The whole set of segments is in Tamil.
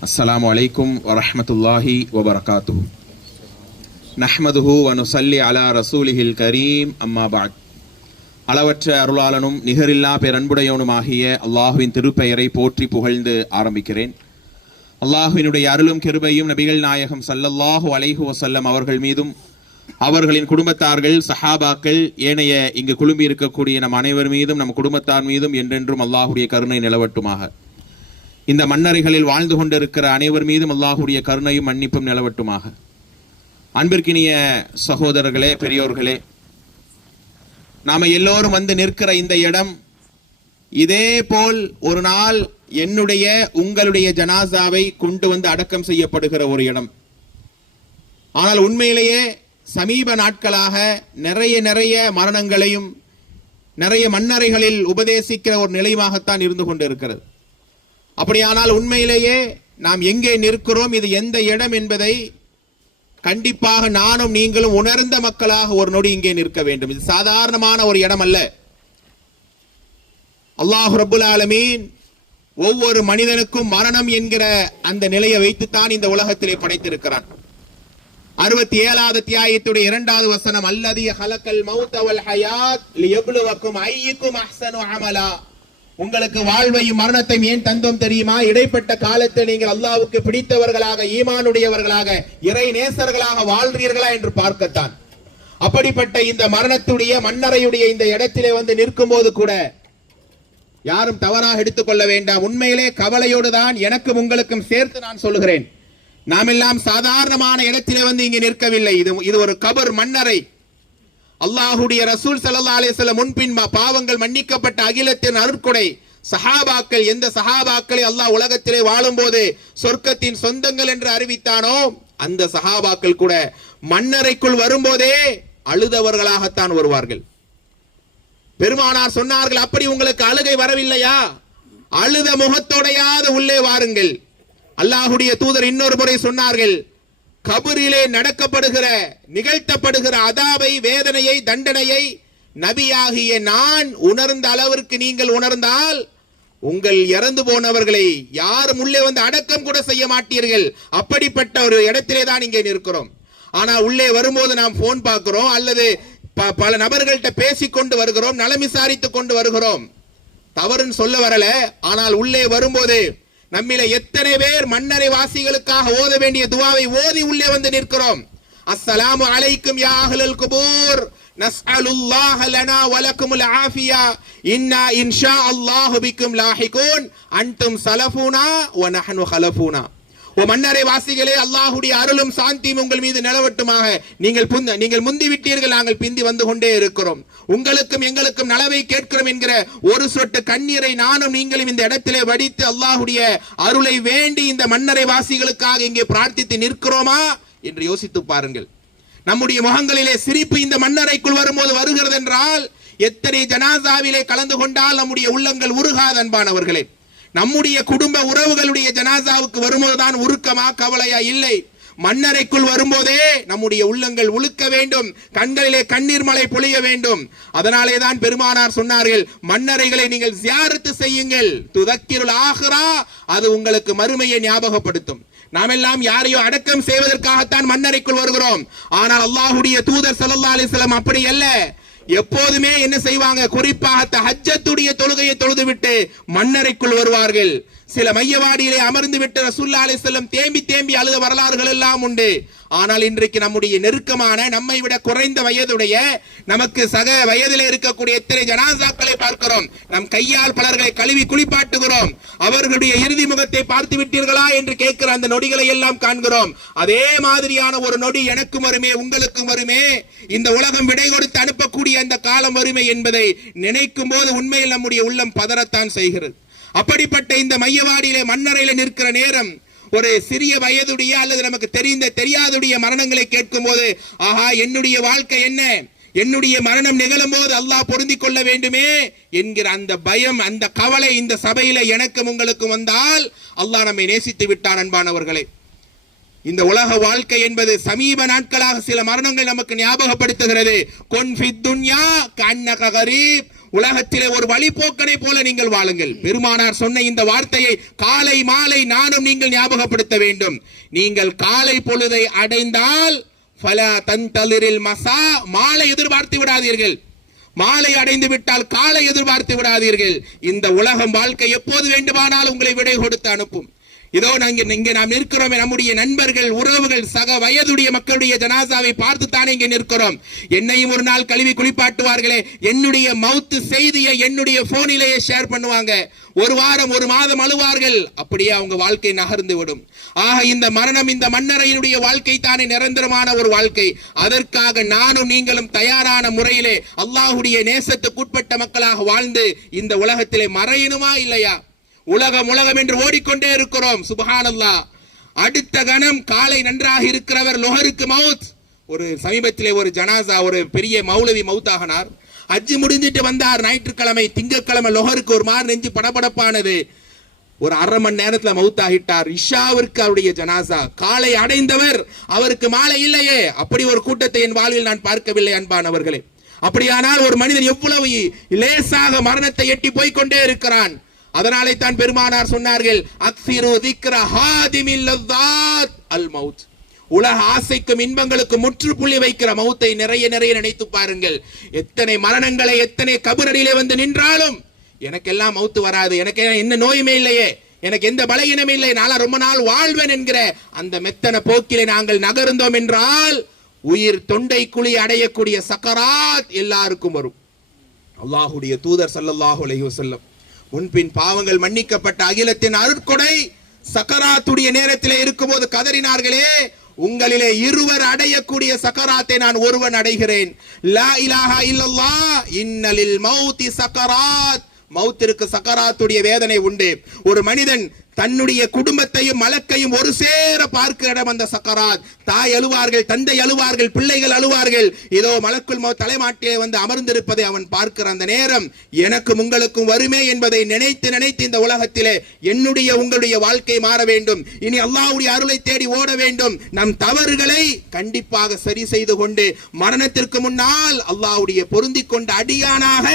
السلام عليكم ورحمة الله وبركاته نحمده ونصلي على رسوله الكريم أما بعد அளவற்ற அருளாளனும் நிகரில்லா பேரன்புடையவனுமாகிய அல்லாஹுவின் திருப்பெயரை போற்றி புகழ்ந்து ஆரம்பிக்கிறேன் அல்லாஹுவினுடைய அருளும் கிருபையும் நபிகள் நாயகம் ஸல்லல்லாஹு அலைஹி வஸல்லம் அவர்கள் மீதும் அவர்களின் குடும்பத்தார்கள் சஹாபாக்கள் ஏனைய இங்கு குழும்பி இருக்கக்கூடிய நம் அனைவர் மீதும் நம் குடும்பத்தார் மீதும் என்றென்றும் அல்லாஹுடைய கருணை நிலவட்டுமாக இந்த மன்னரைகளில் வாழ்ந்து கொண்டிருக்கிற அனைவர் மீதும் அல்லாஹுடைய கருணையும் மன்னிப்பும் நிலவட்டுமாக. அன்பிற்கினிய சகோதரர்களே பெரியோர்களே நாம எல்லோரும் வந்து நிற்கிற இந்த இடம் இதே போல் ஒரு நாள் என்னுடைய உங்களுடைய ஜனாசாவை கொண்டு வந்து அடக்கம் செய்யப்படுகிற ஒரு இடம். ஆனால் உண்மையிலேயே சமீப நாட்களாக நிறைய நிறைய மரணங்களையும் நிறைய மன்னரைகளில் உபதேசிக்கிற ஒரு நிலையமாகத்தான் இருந்து கொண்டிருக்கிறது. அப்படியானால் உண்மையிலேயே நாம் எங்கே நிற்கிறோம்? இது எந்த இடம் என்பதை கண்டிப்பாக நானும் நீங்களும் உணர்ந்த மக்களாக ஒரு நொடி இங்கே நிற்க வேண்டும். இது சாதாரணமான ஒரு இடம் அல்ல. அல்லாஹ் ரபுல் ஆலமீன் ஒவ்வொரு மனிதனுக்கும் மரணம் என்கிற அந்த நிலையை வைத்துத்தான் இந்த உலகத்திலே படைத்திருக்கிறான். அறுபத்தி ஏழாவது தியாயத்துடைய இரண்டாவது வசனம் அல்லது ஹலக்கல் மௌத்தவல் ஹயாத் லியப்லுவக்கும் ஐயுக்கும் அஹ்சனு அமலா. உங்களுக்கு வாழ்வையும் மரணத்தையும் ஏன் தந்தோம் தெரியுமா? இடைப்பட்ட காலத்தில் நீங்கள் அல்லாவுக்கு பிடித்தவர்களாக ஈமானுடையவர்களாக இறை நேசர்களாக வாழ்றீர்களா என்று பார்க்கத்தான். அப்படிப்பட்ட இந்த மரணத்துடைய மன்னரையுடைய இந்த இடத்திலே வந்து நிற்கும் போது கூட யாரும் தவறாக எடுத்துக்கொள்ள வேண்டாம். உண்மையிலே கவலையோடு தான் எனக்கும் உங்களுக்கும் சேர்த்து நான் சொல்லுகிறேன். நாம் எல்லாம் சாதாரணமான இடத்திலே வந்து இங்கே நிற்கவில்லை. இது இது ஒரு கபர் மன்னரை அல்லாஹுடைய ரசூல் சல்லா அலைஹி முன்பின் பாவங்கள் மன்னிக்கப்பட்ட அகிலத்தின் அருட்கொடை சஹாபாக்கள் எந்த சஹாபாக்களை அல்லாஹ் உலகத்திலே வாழும்போது சொர்க்கத்தின் சொந்தங்கள் என்று அறிவித்தானோ அந்த சஹாபாக்கள் கூட மன்னரைக்குள் வரும்போதே அழுதவர்களாகத்தான் வருவார்கள். பெருமானார் சொன்னார்கள் அப்படி உங்களுக்கு அழுகை வரவில்லையா? அழுத முகத்தோடையாவது உள்ளே வாருங்கள். அல்லாஹுடைய தூதர் இன்னொரு முறை சொன்னார்கள் கபுரிலே நடக்கப்படுகிற நிகழ்த்தப்படுகிற அதாவை வேதனையை தண்டனையை நபியாகிய நான் உணர்ந்த அளவிற்கு நீங்கள் உணர்ந்தால் உங்கள் இறந்து போனவர்களை யாரும் உள்ளே வந்து அடக்கம் கூட செய்ய மாட்டீர்கள். அப்படிப்பட்ட ஒரு இடத்திலே தான் இங்கே நிற்கிறோம். ஆனா உள்ளே வரும்போது நாம் போன் பார்க்கிறோம் அல்லது ப- பல நபர்கள்ட்ட பேசிக்கொண்டு வருகிறோம் நலம் விசாரித்துக் கொண்டு வருகிறோம். தவறுன்னு சொல்ல வரல ஆனால் உள்ளே வரும்போது நம்மில எத்தனை பேர் மன்னரை வாசிகளுக்காக ஓத வேண்டிய துவாவை ஓதி உள்ளே வந்து நிற்கிறோம். அஸ்ஸலாமு அலைக்கும் யா அஹ்லல் குபூர். நஸ்அலுல்லாஹ லனா வலக்குமுல் ஆஃபியா. இன்னா இன்ஷா அல்லாஹு பிக்கும் லாஹிகூன். அன்தும் சலஃபூனா வ நஹ்னு ஹலஃபூனா. ஓ மன்னரை வாசிகளே அல்லாஹுடைய அருளும் சாந்தியும் உங்கள் மீது நிலவட்டுமாக. நீங்கள் புந்த நீங்கள் முந்தி விட்டீர்கள் நாங்கள் பிந்தி வந்து கொண்டே இருக்கிறோம். உங்களுக்கும் எங்களுக்கும் நலவை கேட்கிறோம் என்கிற ஒரு சொட்டு கண்ணீரை நானும் நீங்களும் இந்த இடத்திலே வடித்து அல்லாஹுடைய அருளை வேண்டி இந்த மன்னரை வாசிகளுக்காக இங்கே பிரார்த்தித்து நிற்கிறோமா என்று யோசித்து பாருங்கள். நம்முடைய முகங்களிலே சிரிப்பு இந்த மன்னரைக்குள் வரும்போது வருகிறது என்றால் எத்தனை ஜனாசாவிலே கலந்து கொண்டால் நம்முடைய உள்ளங்கள் உருகாது அன்பானவர்களே. நம்முடைய குடும்ப உறவுகளுடைய ஜனாசாவுக்கு வரும்போதுதான் உருக்கமா கவலையா? இல்லை. மண்ணறைக்குள் வரும்போதே நம்முடைய உள்ளங்கள் உழுக்க வேண்டும். கண்களிலே கண்ணீர் மலை பொழிய வேண்டும். அதனாலே தான் பெருமானார் சொன்னார்கள் மண்ணறைகளை நீங்கள் சியாரித்து செய்யுங்கள். துதக்கிருள் ஆகிறா அது உங்களுக்கு மறுமையை ஞாபகப்படுத்தும். நாம் எல்லாம் யாரையோ அடக்கம் செய்வதற்காகத்தான் மண்ணறைக்குள் வருகிறோம். ஆனால் அல்லாஹுடைய தூதர் சல்லா அலிஸ்லாம் அப்படி அல்ல. எப்போதுமே என்ன செய்வாங்க? குறிப்பாக தஹஜ்ஜத்துடைய தொழுகையை தொழுதுவிட்டு மன்னரைக்குள் வருவார்கள். சில மையவாடியிலே அமர்ந்து விட்டு ரசூல்லா அலைஹி செல்லம் தேம்பி தேம்பி அழுத வரலாறுகள் எல்லாம் உண்டு. ஆனால் இன்றைக்கு நம்முடைய நெருக்கமான நம்மை விட குறைந்த வயதுடைய நமக்கு சக வயதில் இருக்கக்கூடிய எத்தனை ஜனாசாக்களை பார்க்கிறோம். நம் கையால் பலர்களை கழுவி குளிப்பாட்டுகிறோம். அவர்களுடைய இறுதி முகத்தை பார்த்து விட்டீர்களா என்று கேட்கிற அந்த நொடிகளை எல்லாம் காண்கிறோம். அதே மாதிரியான ஒரு நொடி எனக்கும் வருமே உங்களுக்கும் வருமே. இந்த உலகம் விடை கொடுத்து அனுப்பக்கூடிய அந்த காலம் வருமே என்பதை நினைக்கும் போது உண்மையில் நம்முடைய உள்ளம் பதறத்தான் செய்கிறது. அப்படிப்பட்ட இந்த மையவாடியிலே மண்ணறையில நிற்கிற நேரம் ஒரு சிறிய வயதுடைய அல்லது நமக்கு தெரிந்த தெரியாதுடைய மரணங்களை கேட்கும் போது ஆஹா என்னுடைய வாழ்க்கை என்ன? என்னுடைய மரணம் நிகழும் போது அல்லாஹ் பொருந்தி கொள்ள வேண்டுமே? என்கிற அந்த பயம் அந்த கவலை இந்த சபையில எனக்கும் உங்களுக்கும் வந்தால் அல்லாஹ் நம்மை நேசித்து விட்டான் அன்பானவர்களே. இந்த உலக வாழ்க்கை என்பது சமீப நாட்களாக சில மரணங்கள் நமக்கு ஞாபகப்படுத்துகிறது. கொன் துன்யா கண்ண ககரீப் உலகத்திலே ஒரு வழிபோக்கனை போல நீங்கள் வாழுங்கள். பெருமானார் சொன்ன இந்த வார்த்தையை காலை மாலை நானும் நீங்கள் ஞாபகப்படுத்த வேண்டும். நீங்கள் காலை பொழுதை அடைந்தால் ஃபலா தந்தலிரில் மசா மாலை எதிர்பார்த்து விடாதீர்கள். மாலை அடைந்து விட்டால் காலை எதிர்பார்த்து விடாதீர்கள். இந்த உலகம் வாழ்க்கை எப்போது வேண்டுமானால் உங்களை விடை கொடுத்து அனுப்பும். இதோ நாங்கள் இங்கே நாம் நிற்கிறோம் நம்முடைய நண்பர்கள் உறவுகள் சக வயதுடைய மக்களுடைய ஜனாசாவை பார்த்து தானே இங்கே நிற்கிறோம். என்னையும் ஒரு நாள் கழுவி குளிப்பாட்டுவார்களே என்னுடைய மவுத்து செய்தியை என்னுடைய போனிலேயே ஷேர் பண்ணுவாங்க. ஒரு வாரம் ஒரு மாதம் அழுவார்கள் அப்படியே அவங்க வாழ்க்கை நகர்ந்து விடும். ஆக இந்த மரணம் இந்த மன்னரையினுடைய வாழ்க்கை தானே நிரந்தரமான ஒரு வாழ்க்கை. அதற்காக நானும் நீங்களும் தயாரான முறையிலே அல்லாஹுடைய நேசத்துக்குட்பட்ட மக்களாக வாழ்ந்து இந்த உலகத்திலே மறையணுமா இல்லையா? உலகம் உலகம் என்று ஓடிக்கொண்டே இருக்கிறோம். சுபஹானல்லா. அடுத்த கணம் காலை நன்றாக இருக்கிறவர் லொஹருக்கு மவுத். ஒரு சமீபத்திலே ஒரு ஜனாசா ஒரு பெரிய மௌலவி மவுத்தாகனார் அஜ்ஜு முடிஞ்சிட்டு வந்தார். ஞாயிற்றுக்கிழமை திங்கட்கிழமை லொஹருக்கு ஒரு மாதிரி நெஞ்சு படபடப்பானது. ஒரு அரை மணி நேரத்துல மவுத்தாகிட்டார் இஷாவிற்கு அவருடைய ஜனாசா. காலை அடைந்தவர் அவருக்கு மாலை இல்லையே. அப்படி ஒரு கூட்டத்தை என் வாழ்வில் நான் பார்க்கவில்லை அன்பானவர்களே அப்படியானால் ஒரு மனிதன் எவ்வளவு லேசாக மரணத்தை எட்டி போய்க்கொண்டே இருக்கிறான். அதனாலே தான் பெருமானார் சொன்னார்கள் அக்சிரு திக்ர ஹாதிமில் அல் மவுத் உலக ஆசைக்கும் இன்பங்களுக்கு முற்றுப்புள்ளி வைக்கிற மௌத்தை நிறைய நிறைய நினைத்து பாருங்கள். எத்தனை மரணங்களை எத்தனை கபரடியிலே வந்து நின்றாலும் எனக்கெல்லாம் மௌத்து வராது. எனக்கு என்ன நோயுமே இல்லையே. எனக்கு எந்த பலகீனமே இல்லை. நாளா ரொம்ப நாள் வாழ்வேன் என்கிற அந்த மெத்தன போக்கிலே நாங்கள் நகர்ந்தோம் என்றால் உயிர் தொண்டை குழி அடையக்கூடிய சக்கராத் எல்லாருக்கும் வரும். அல்லாஹுடைய தூதர் ஸல்லல்லாஹு அலைஹி வஸல்லம். முன்பின் பாவங்கள் மன்னிக்கப்பட்ட அகிலத்தின் அருட்கொடை சக்கராத்துடைய நேரத்திலே இருக்கும்போது கதறினார்களே உங்களிலே இருவர் அடையக்கூடிய சக்கராத்தை நான் ஒருவன் அடைகிறேன். லா இலாஹா இல்லல்லா இன்னலில் மௌத்தி சக்கராத். மௌத்திற்கு சக்கராத்துடைய வேதனை உண்டு. ஒரு மனிதன் தன்னுடைய குடும்பத்தையும் மலக்கையும் ஒரு சேர பார்க்கிற இடம் அந்த சக்கராத். தாய் அழுவார்கள் தந்தை அழுவார்கள் பிள்ளைகள் அழுவார்கள். இதோ மலக்குள் தலைமாட்டிலே வந்து அமர்ந்திருப்பதை அவன் பார்க்கிற அந்த நேரம் எனக்கும் உங்களுக்கும் வருமே என்பதை நினைத்து நினைத்து இந்த உலகத்திலே என்னுடைய உங்களுடைய வாழ்க்கை மாற வேண்டும். இனி அல்லாவுடைய அருளை தேடி ஓட வேண்டும். நம் தவறுகளை கண்டிப்பாக சரி செய்து கொண்டு மரணத்திற்கு முன்னால் அல்லாவுடைய பொருந்திக் கொண்ட அடியானாக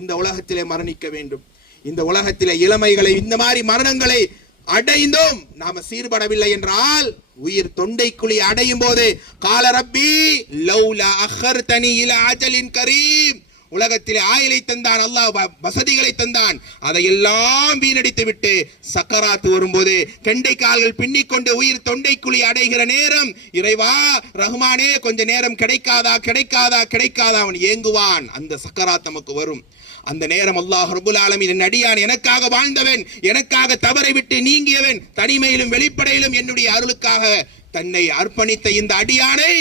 இந்த உலகத்திலே மரணிக்க வேண்டும். இந்த உலகத்தில இளமைகளை இந்த மாதிரி மரணங்களை அடைந்தும். நாம சீர்படவில்லை என்றால் உயிர் தொண்டைக்குழி அடையும் போது கால ரப்பி அஹர் தனி இல அஜலின் கரீம். உலகத்திலே ஆயிலை தந்தான் அல்லாஹ் வசதிகளை தந்தான். அதையெல்லாம் வீணடித்து விட்டு சக்கராத்து வரும்போது கெண்டை கால்கள் பின்னிக்கொண்டு உயிர் தொண்டைக்குழி அடைகிற நேரம் இறைவா ரஹ்மானே கொஞ்ச நேரம் கிடைக்காதா கிடைக்காதா கிடைக்காதா அவன் ஏங்குவான். அந்த சக்கராத் நமக்கு வரும். அந்த நேரம் அல்லாஹ் ரபுல் ஆலமின் என் அடியான் எனக்காக வாழ்ந்தவன் எனக்காக தவறை விட்டு நீங்கியவன் தனிமையிலும் வெளிப்படையிலும் என்னுடைய அருளுக்காக தன்னை அர்ப்பணித்த இந்த அடியானை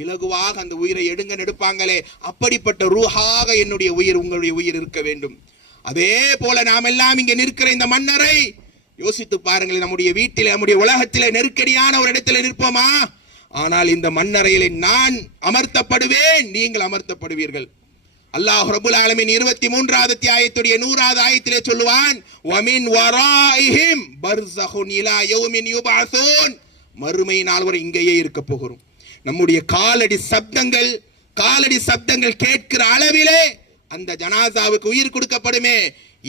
இலகுவாக அந்த உயிரை எடுங்க எடுப்பாங்களே அப்படிப்பட்ட ரூஹாக என்னுடைய உயிர் உங்களுடைய உயிர் இருக்க வேண்டும். அதே போல நாம் எல்லாம் இங்கே நிற்கிற இந்த மன்னரை யோசித்து பாருங்கள் நம்முடைய வீட்டில் நம்முடைய உலகத்தில் நெருக்கடியான ஒரு இடத்துல நிற்போமா? ஆனால் இந்த மண்ணறையிலே நான் அமர்த்தப்படுவேன் நீங்கள் அமர்த்தப்படுவீர்கள். அல்லாஹ் ரபுல் ஆலமின் இருபத்தி மூன்றாவது தியாயத்துடைய நூறாவது ஆயத்திலே சொல்லுவான் வமின் வராயிஹிம் பர்ஸஹுன் இலா யௌமின் யுபஅஸூன் மறுமை நாள் வரை இங்கேயே இருக்க போகிறோம். நம்முடைய காலடி சப்தங்கள் காலடி சப்தங்கள் கேட்கிற அளவிலே அந்த ஜனாசாவுக்கு உயிர் கொடுக்கப்படுமே.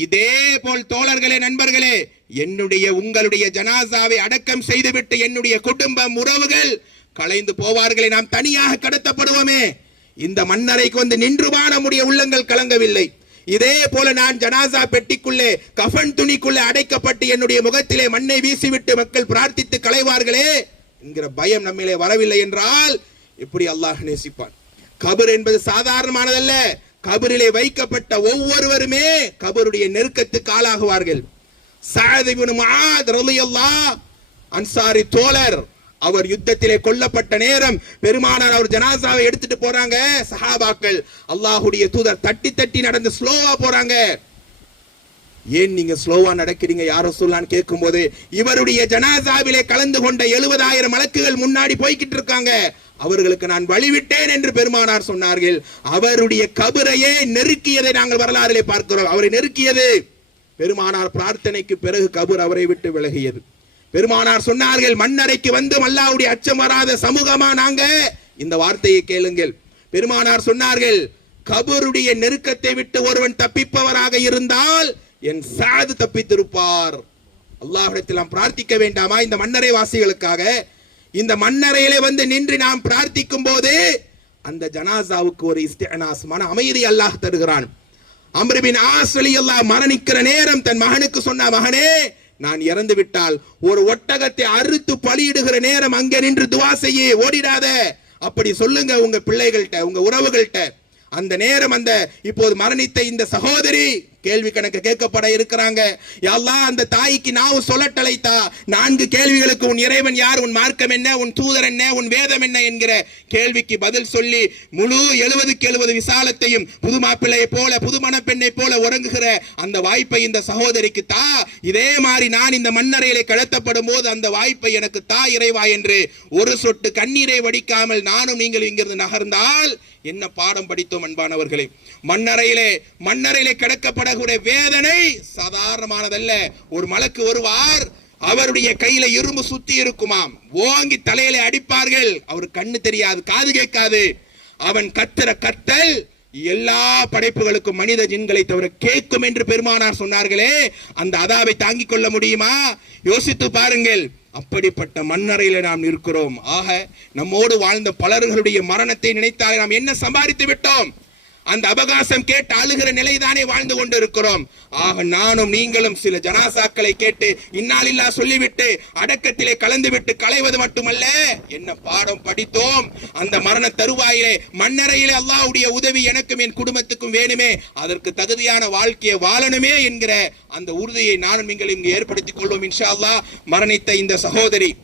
இதே போல் தோழர்களே நண்பர்களே என்னுடைய உங்களுடைய ஜனாசாவை அடக்கம் செய்துவிட்டு என்னுடைய குடும்பம் உறவுகள் கலைந்து போவார்களை நாம் தனியாக கடத்தப்படுவோமே. இந்த மண்ணறைக்கு வந்து நின்றுமா நம்முடைய உள்ளங்கள் கலங்கவில்லை. இதே போல நான் ஜனாசா பெட்டிக்குள்ளே கஃன் துணிக்குள்ளே அடைக்கப்பட்டு என்னுடைய முகத்திலே மண்ணை வீசிவிட்டு மக்கள் பிரார்த்தித்து களைவார்களே என்கிற பயம் நம்மிலே வரவில்லை என்றால் இப்படி அல்லாஹ் நேசிப்பான். கபர் என்பது சாதாரணமானதல்ல. கபரிலே வைக்கப்பட்ட ஒவ்வொருவருமே கபருடைய நெருக்கத்துக்கு ஆளாகுவார்கள். சஅத் இப்னு முஆத் அன்சாரி தோழர் அவர் யுத்தத்திலே கொல்லப்பட்ட நேரம் பெருமானார் அவர் ஜனாசாவை எடுத்துட்டு போறாங்க. சஹாபாக்கள் அல்லாஹுடைய தூதர் தட்டி தட்டி நடந்து ஸ்லோவா போறாங்க. ஏன் நீங்க ஸ்லோவா நடக்கிறீங்க? யாரோ சொல்லான்னு கேட்கும்போது இவருடைய ஜனாசாவிலே கலந்து கொண்ட எழுபதாயிரம் வழக்குகள் முன்னாடி போய்கிட்டு இருக்காங்க. அவர்களுக்கு நான் வழிவிட்டேன் என்று பெருமானார் சொன்னார்கள். அவருடைய கபரையே நெருக்கியதை நாங்கள் வரலாறிலே பார்க்கிறோம். அவரை நெருக்கியது. பெருமானார் பிரார்த்தனைக்கு பிறகு கபர் அவரை விட்டு விலகியது. பெருமானார் சொன்னார்கள் மண்ணறைக்கு வந்து அல்லாவுடைய அச்சம் வராத சமூகமா நாங்க? இந்த வார்த்தையை கேளுங்கள். பெருமானார் சொன்னார்கள் கபருடைய நெருக்கத்தை விட்டு ஒருவன் தப்பிப்பவராக இருந்தால் என் சாது தப்பித்திருப்பார். அல்லாஹிடத்தில் நாம் பிரார்த்திக்க வேண்டாமா இந்த மன்னரை வாசிகளுக்காக? இந்த மன்னரையிலே வந்து நின்று நாம் பிரார்த்திக்கும் போது அந்த ஜனாசாவுக்கு ஒரு இஸ்திஅனாஸ் மன அமைதி அல்லாஹ் தருகிறான். அம்ருபின் ஆஸ்வலி அல்லாஹ் மரணிக்கிற நேரம் தன் மகனுக்கு சொன்ன மகனே நான் இறந்து விட்டால் ஒரு ஒட்டகத்தை அறுத்து பலியிடுகிற நேரம் அங்கே நின்று துவா செய்ய ஓடிடாத. அப்படி சொல்லுங்க உங்க பிள்ளைகள்கிட்ட உங்க உறவுகள்கிட்ட. அந்த நேரம் அந்த இப்போது மரணித்த இந்த சகோதரி கேள்வி கணக்கு கேட்கப்பட இருக்கிறாங்க. எல்லாம் அந்த தாய்க்கு நாவு சொல்லட்டலைத்தா? நான்கு கேள்விகளுக்கு உன் இறைவன் யார்? உன் மார்க்கம் என்ன? உன் தூதர் என்ன? உன் வேதம் என்ன என்கிற கேள்விக்கு பதில் சொல்லி முழு எழுபதுக்கு எழுபது விசாலத்தையும் புது மாப்பிள்ளையை போல புது மணப்பெண்ணை போல உறங்குகிற அந்த வாய்ப்பை இந்த சகோதரிக்கு தா. இதே மாதிரி நான் இந்த மண்ணறையிலே கடத்தப்படும் போது அந்த வாய்ப்பை எனக்கு தா இறைவா என்று ஒரு சொட்டு கண்ணீரை வடிக்காமல் நானும் நீங்கள் இங்கிருந்து நகர்ந்தால் என்ன பாடம் படித்தோம் அன்பானவர்களே? மண்ணறையிலே மண்ணறையிலே கிடக்கப்படக்கூடிய வேதனை சாதாரணமானதல்ல. ஒரு மலக்கு வருவார் அவருடைய கையில இரும்பு சுத்தி இருக்குமாம். ஓங்கி தலையில அடிப்பார்கள். அவர் கண்ணு தெரியாது காது கேட்காது. அவன் கத்துற கத்தல் எல்லா படைப்புகளுக்கும் மனித ஜின்களை தவிர கேட்கும் என்று பெருமானார் சொன்னார்களே. அந்த அதாவை தாங்கிக் கொள்ள முடியுமா? யோசித்து பாருங்கள். அப்படிப்பட்ட மண்ணறையில நாம் இருக்கிறோம் ஆக நம்மோடு வாழ்ந்த பலர்களுடைய மரணத்தை நினைத்தால் நாம் என்ன சம்பாதித்து விட்டோம்? அந்த அபகாசம் கேட்டு அழுகிற நிலைதானே வாழ்ந்து கொண்டிருக்கிறோம். ஆக நானும் நீங்களும் சில ஜனாசாக்களை கேட்டு இன்னாலில்லா சொல்லிவிட்டு அடக்கத்திலே கலந்துவிட்டு களைவது மட்டுமல்ல. என்ன பாடம் படித்தோம். அந்த மரண தருவாயிலே மண்ணறையிலே அல்லாவுடைய உதவி எனக்கும் என் குடும்பத்துக்கும் வேணுமே. அதற்கு தகுதியான வாழ்க்கையை வாழணுமே என்கிற அந்த உறுதியை நானும் நீங்களும் இங்கு ஏற்படுத்திக் கொள்வோம் இன்ஷா அல்லாஹ். மரணித்த இந்த சகோதரி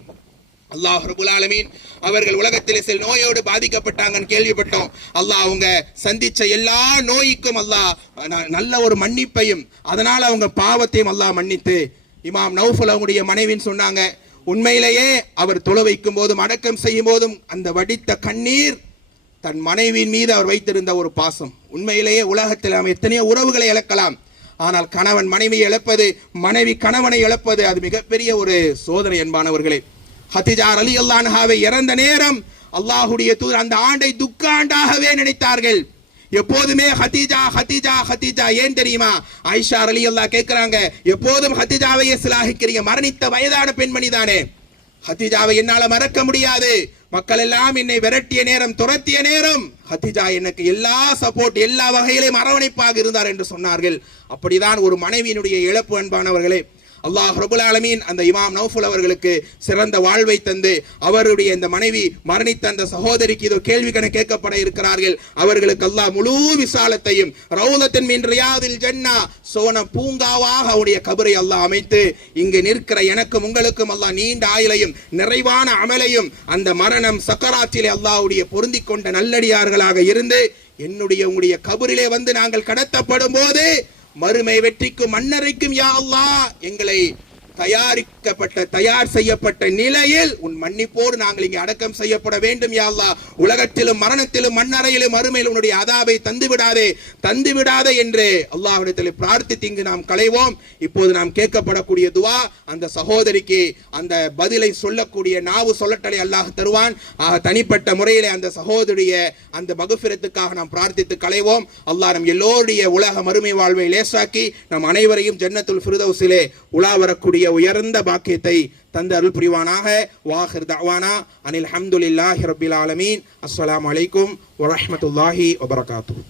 அல்லாஹ் ரபுல் ஆலமீன் அவர்கள் உலகத்தில் சில நோயோடு பாதிக்கப்பட்டாங்கன்னு கேள்விப்பட்டோம். அல்லாஹ் அவங்க சந்திச்ச எல்லா நோய்க்கும் அல்லாஹ் நல்ல ஒரு மன்னிப்பையும் அதனால் அவங்க பாவத்தையும் அல்லாஹ் மன்னித்து இமாம் நௌஃபுல் அவங்களுடைய மனைவின்னு சொன்னாங்க உண்மையிலேயே அவர் தொலை வைக்கும் போதும் அடக்கம் செய்யும் போதும் அந்த வடித்த கண்ணீர் தன் மனைவியின் மீது அவர் வைத்திருந்த ஒரு பாசம். உண்மையிலேயே உலகத்தில் நாம் எத்தனையோ உறவுகளை இழக்கலாம் ஆனால் கணவன் மனைவியை இழப்பது மனைவி கணவனை இழப்பது அது மிகப்பெரிய ஒரு சோதனை என்பானவர்களே. ஹத்திஜார் அலி அல்லான்ஹாவை இறந்த நேரம் அல்லாஹுடைய தூர் அந்த ஆண்டை துக்க ஆண்டாகவே நினைத்தார்கள். எப்போதுமே ஹதீஜா ஹதீஜா ஹதீஜா ஏன் தெரியுமா? ஆயிஷா அலி அல்லாஹ் கேட்கிறாங்க எப்போதும் ஹதீஜாவையே சிலாகிக்கிறீங்க மரணித்த வயதான பெண்மணி தானே. ஹத்தீஜாவை என்னால மறக்க முடியாது. மக்கள் எல்லாம் என்னை விரட்டிய நேரம் துரத்திய நேரம். ஹத்திஜா எனக்கு எல்லா சப்போர்ட் எல்லா வகையிலும் அரவணைப்பாக இருந்தார் என்று சொன்னார்கள். அப்படிதான் ஒரு மனைவியினுடைய இழப்பு அன்பானவர்களே. அல்லாஹ் ரபுல் ஆலமீன் அந்த இமாம் நௌஃபுல் அவர்களுக்கு சிறந்த வாழ்வை தந்து அவருடைய இந்த மனைவி மரணித்த அந்த சகோதரிக்கு இதோ கேள்வி கணக்கு கேட்கப்பட இருக்கிறார்கள். அவர்களுக்கு அல்லாஹ் முழு விசாலத்தையும் ரவுலத்தின் மீன் ரியாதில் ஜன்னா சோன பூங்காவாக அவருடைய கபரை அல்லாஹ் அமைத்து இங்கு நிற்கிற எனக்கும் உங்களுக்கும் அல்லாஹ் நீண்ட ஆயுளையும் நிறைவான அமலையும் அந்த மரணம் சக்கராற்றிலே அல்லாஹ்வுடைய பொருந்திக் கொண்ட நல்லடியார்களாக இருந்து என்னுடைய உங்களுடைய கபரிலே வந்து நாங்கள் கடத்தப்படும் போது மறுமை வெற்றிக்கும் மன்னரைக்கும் யா அல்லா எங்களை தயாரிக்கப்பட்ட தயார் செய்யப்பட்ட நிலையில் உன் மன்னிப்போடு நாங்கள் இங்கே அடக்கம் செய்யப்பட வேண்டும் யாழ்லா உலகத்திலும் மரணத்திலும் மண்ணறையிலும் அருமையில் உன்னுடைய அதாவை தந்து விடாதே தந்து விடாதே என்று அல்லாஹிடத்தில் பிரார்த்தித்து இங்கு நாம் களைவோம். இப்போது நாம் கேட்கப்படக்கூடிய துவா அந்த சகோதரிக்கு அந்த பதிலை சொல்லக்கூடிய நாவு சொல்லட்டலை அல்லாஹ் தருவான். ஆக தனிப்பட்ட முறையிலே அந்த சகோதரிய அந்த மகுஃபிரத்துக்காக நாம் பிரார்த்தித்து களைவோம். அல்லாஹ் நம் எல்லோருடைய உலக மறுமை வாழ்வை லேசாக்கி நம் அனைவரையும் ஜன்னத்துல் ஃபிர்தௌஸிலே உலா வரக்கூடிய உயர்ந்த பாக்கியத்தை தந்து அருள் புரிவானாக வாஹிர் தவானா அனில் ஹம்துலில்லாஹி ரபில் ஆலமீன். அஸ்ஸலாமு அலைக்கும் வரஹ்மத்துல்லாஹி வபரகாத்துஹு.